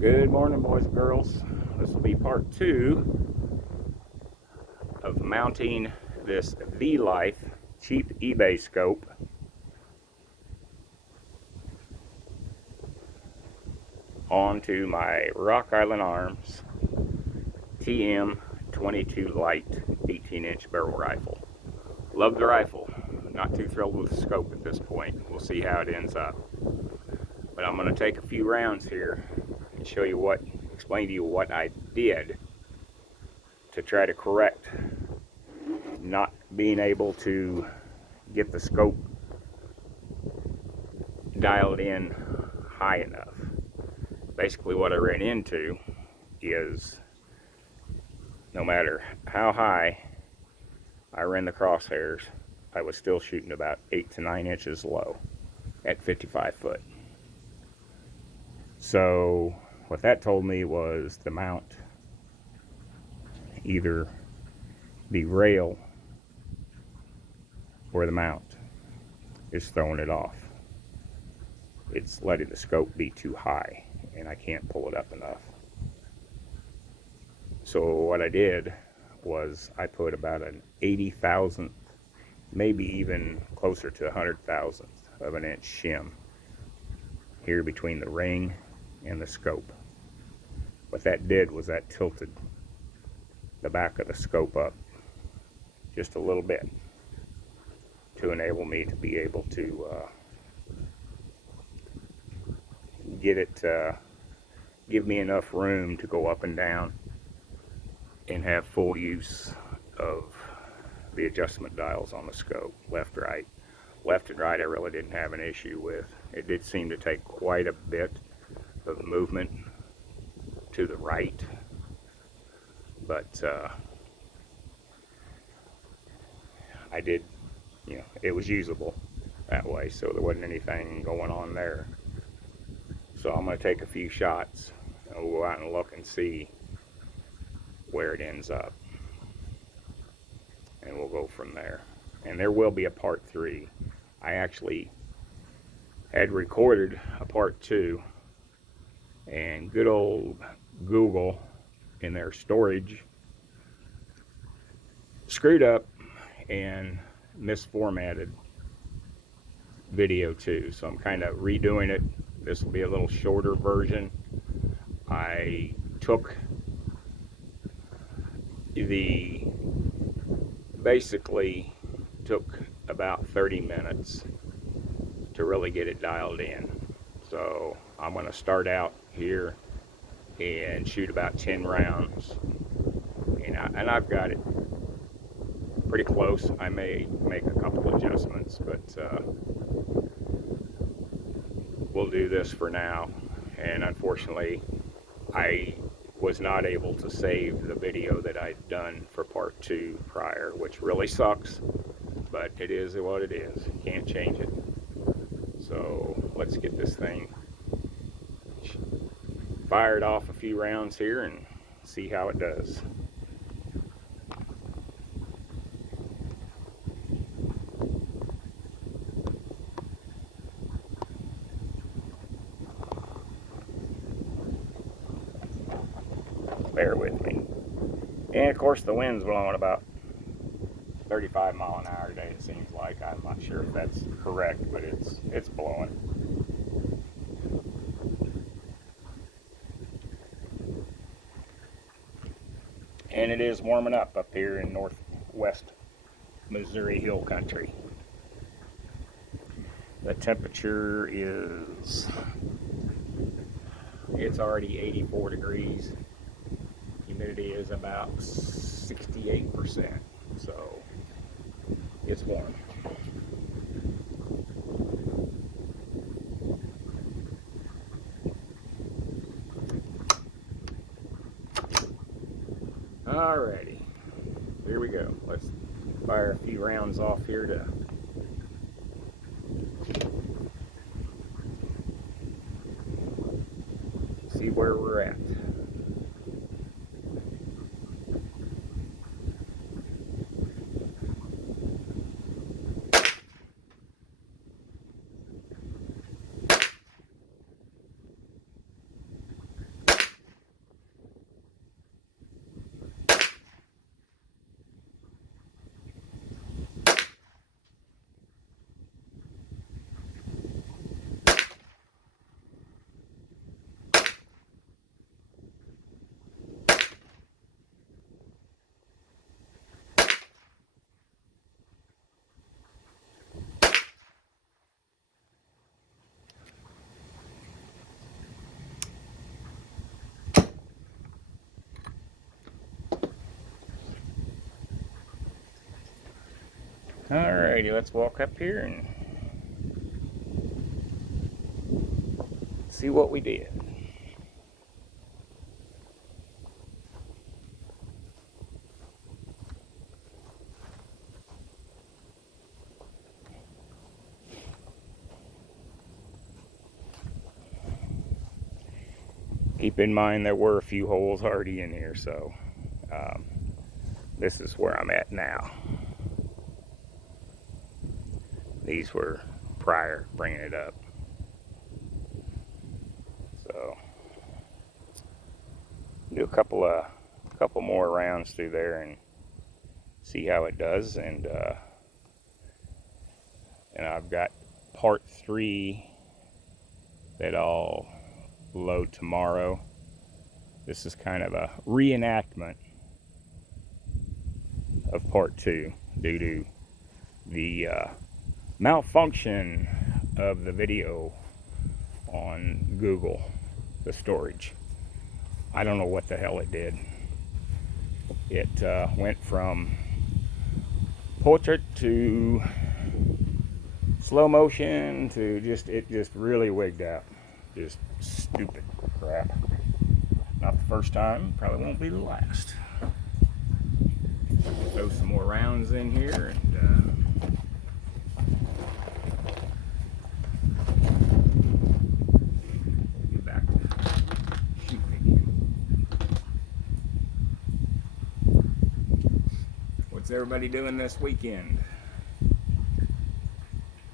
Good morning, boys and girls. This will be part 2 of mounting this Vlife cheap eBay scope onto my Rock Island Arms TM-22 Lite 18-inch barrel rifle. Love the rifle. Not too thrilled with the scope at this point. We'll see how it ends up. But I'm going to take a few rounds here and explain to you what I did to try to correct not being able to get the scope dialed in high enough. Basically what I ran into is no matter how high I ran the crosshairs, I was still shooting about 8 to 9 inches low at 55 foot. So what that told me was the mount, either the rail or the mount, is throwing it off. It's letting the scope be too high and I can't pull it up enough. So what I did was I put about an 80,000th, maybe even closer to 100,000th of an inch shim here between the ring and the scope. What that did was that tilted the back of the scope up just a little bit to enable me to be able to give me enough room to go up and down and have full use of the adjustment dials on the scope, left, right. Left and right I really didn't have an issue with. It did seem to take quite a bit of movement to the right, but I did, it was usable that way, so there wasn't anything going on there. So I'm going to take a few shots and we'll go out and look and see where it ends up, and we'll go from there. And there will be a part 3. I actually had recorded a part 2, and good old Google in their storage screwed up and misformatted video 2, so I'm kind of redoing it. This will be a little shorter version. I basically took about 30 minutes to really get it dialed in. So I'm going to start out here and shoot about 10 rounds, and I've got it pretty close. I may make a couple adjustments, but we'll do this for now. And unfortunately I was not able to save the video that I'd done for part 2 prior, which really sucks, but it is what it is. Can't change it. So let's get this thing fired off a few rounds here and see how it does. Bear with me. And of course the wind's blowing about 35 mile an hour today, it seems like. I'm not sure if that's correct, but it's blowing. And it is warming up here in northwest Missouri Hill Country. The temperature it's already 84 degrees. Humidity is about 68%, so it's warm. Alrighty, here we go. Let's fire a few rounds off here to see where we're at. Alrighty, let's walk up here and see what we did. Keep in mind there were a few holes already in here, so this is where I'm at now. These were prior bringing it up. So do a couple more rounds through there and see how it does. And I've got part 3 that I'll load tomorrow. This is kind of a reenactment of part 2 due to the malfunction of the video on Google, the storage. I don't know what the hell it did. It went from portrait to slow motion to it just really wigged out. Just stupid crap. Not the first time, probably won't be the last. Throw some more rounds in here and get back to shooting again. What's everybody doing this weekend?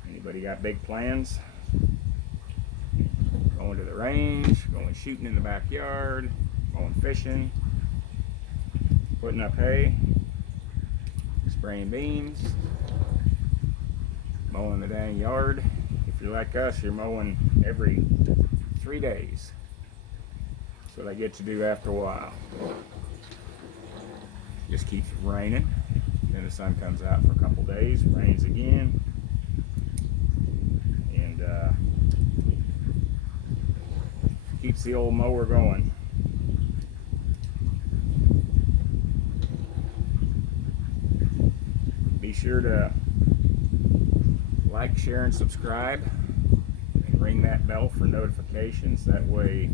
Anybody got big plans? Going to the range, going shooting in the backyard, going fishing, putting up hay, spraying beans, mowing the dang yard. If you're like us, you're mowing every 3 days. That's what I get to do after a while. Just keeps raining, then the sun comes out for a couple days, rains again, and keeps the old mower going. Be sure to like, share, and subscribe, and ring that bell for notifications. That way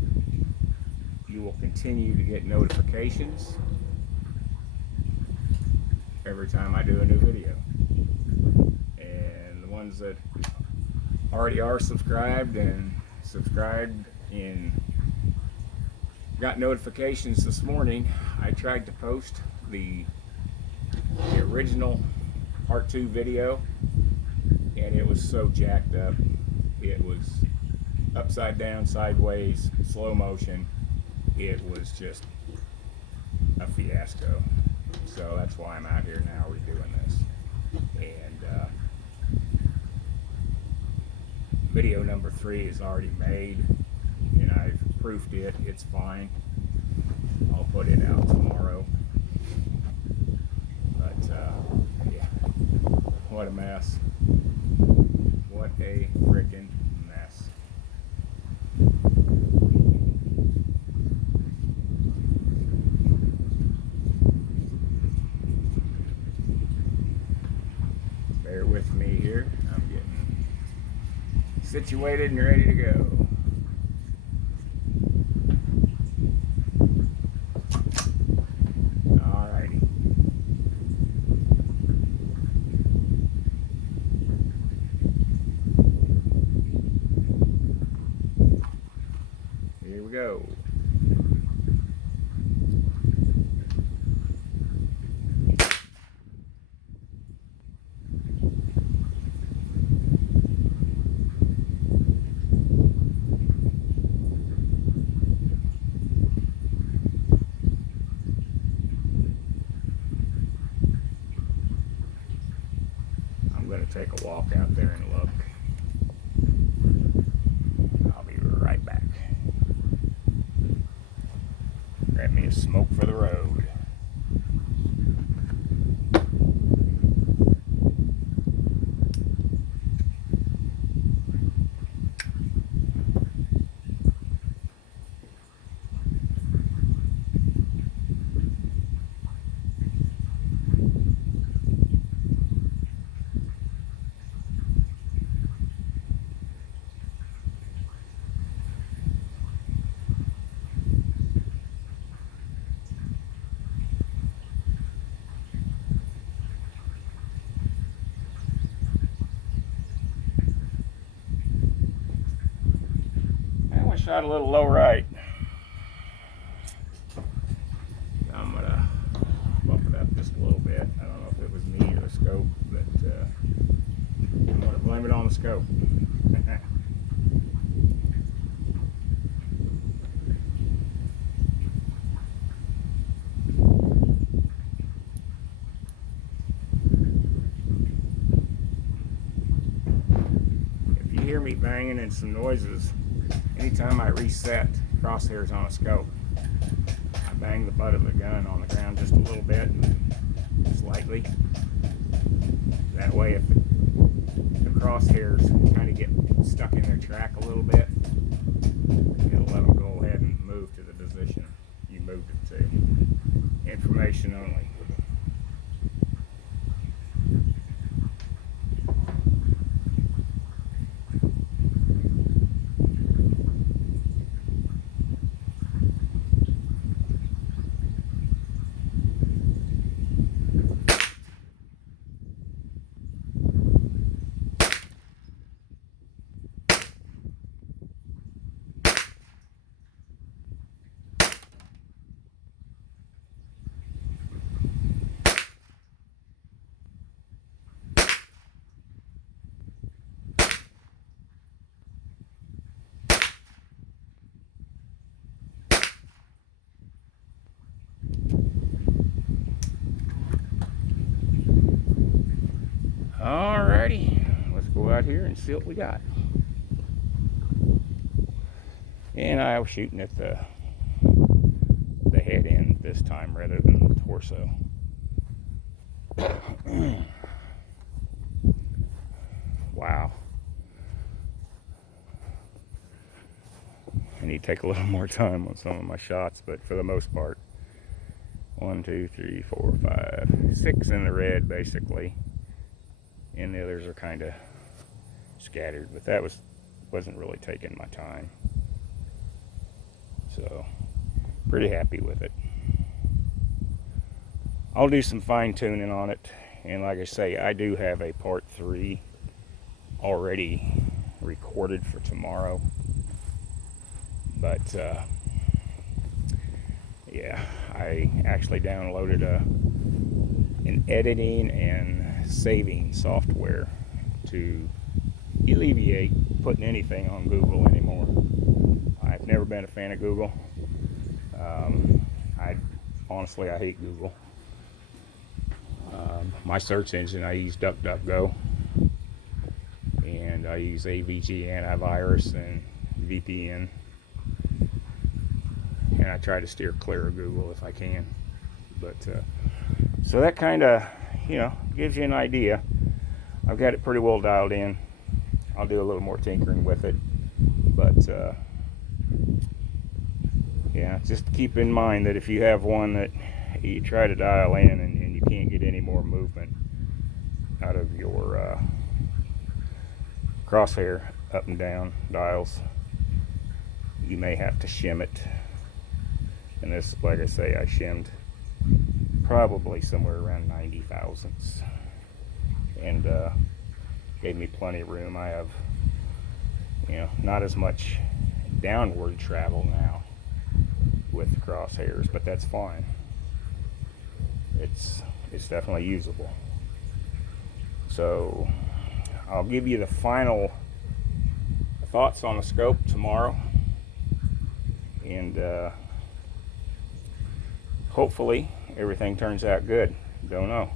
you will continue to get notifications every time I do a new video. And the ones that already are subscribed and got notifications this morning, I tried to post the original part 2 video, and it was so jacked up. It was upside down, sideways, slow motion. It was just a fiasco. So that's why I'm out here now redoing this. And video number 3 is already made, and I've proofed it. It's fine. I'll put it out tomorrow. But yeah, what a mess. What a freaking mess. Bear with me here. I'm getting situated and ready to go. Go. I'm going to take a walk out there and look. I'll be right back. Grab me a smoke for the road. shot a little low right. I'm gonna bump it up just a little bit. I don't know if it was me or the scope, but I'm gonna blame it on the scope. If you hear me banging and some noises, anytime I reset crosshairs on a scope, I bang the butt of the gun on the ground just a little bit, slightly. That way, if the crosshairs kind of get stuck in their track a little bit, it'll let them go ahead and move to the position you moved it to. Information only. Alrighty, let's go out here and see what we got. And I was shooting at the head end this time rather than the torso. Wow. I need to take a little more time on some of my shots, but for the most part, 1, 2, 3, 4, 5, 6 in the red basically, and the others are kind of scattered. But that wasn't really taking my time, so pretty happy with it. I'll do some fine tuning on it, and like I say, I do have a part 3 already recorded for tomorrow. But yeah, I actually downloaded an editing and saving software to alleviate putting anything on Google anymore. I've never been a fan of Google. Honestly, I hate Google. My search engine, I use DuckDuckGo, and I use AVG antivirus and VPN, and I try to steer clear of Google if I can. But so that kind of, gives you an idea. I've got it pretty well dialed in. I'll do a little more tinkering with it, but yeah, just keep in mind that if you have one that you try to dial in and you can't get any more movement out of your crosshair up and down dials, you may have to shim it. And this, like I say, I shimmed probably somewhere around 90 thousandths, and gave me plenty of room. I have, not as much downward travel now with the crosshairs, but that's fine. It's definitely usable. So I'll give you the final thoughts on the scope tomorrow, and hopefully everything turns out good. Don't know.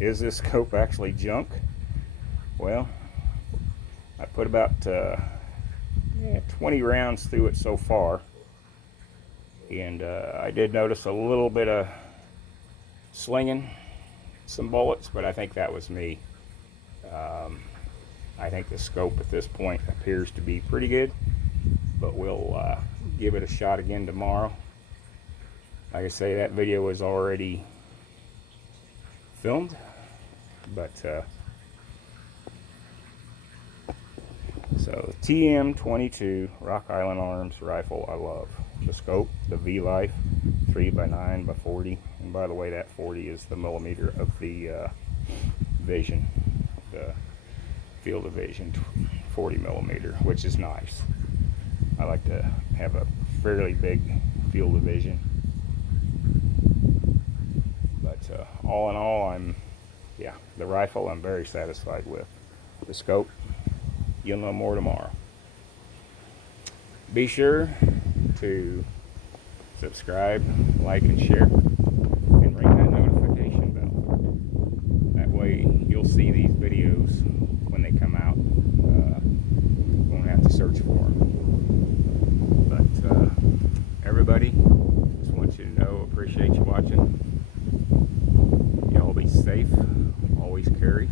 Is this scope actually junk? Well, I put about 20 rounds through it so far, and I did notice a little bit of slinging some bullets, but I think that was me. I think the scope at this point appears to be pretty good, but we'll give it a shot again tomorrow. Like I say, that video was already filmed, but so TM22 Rock Island Arms rifle, I love the scope, the Vlife 3x9x40, and by the way, that 40 is the millimeter of the vision, the field of vision, 40 millimeter, which is nice. I like to have a fairly big field of vision. But all in all, the rifle I'm very satisfied with. The scope, you'll know more tomorrow. Be sure to subscribe, like, and share, and ring that notification bell. That way you'll see these videos when they come out. You won't have to search for them. But everybody, just want you to know, appreciate you watching. Y'all be safe, always carry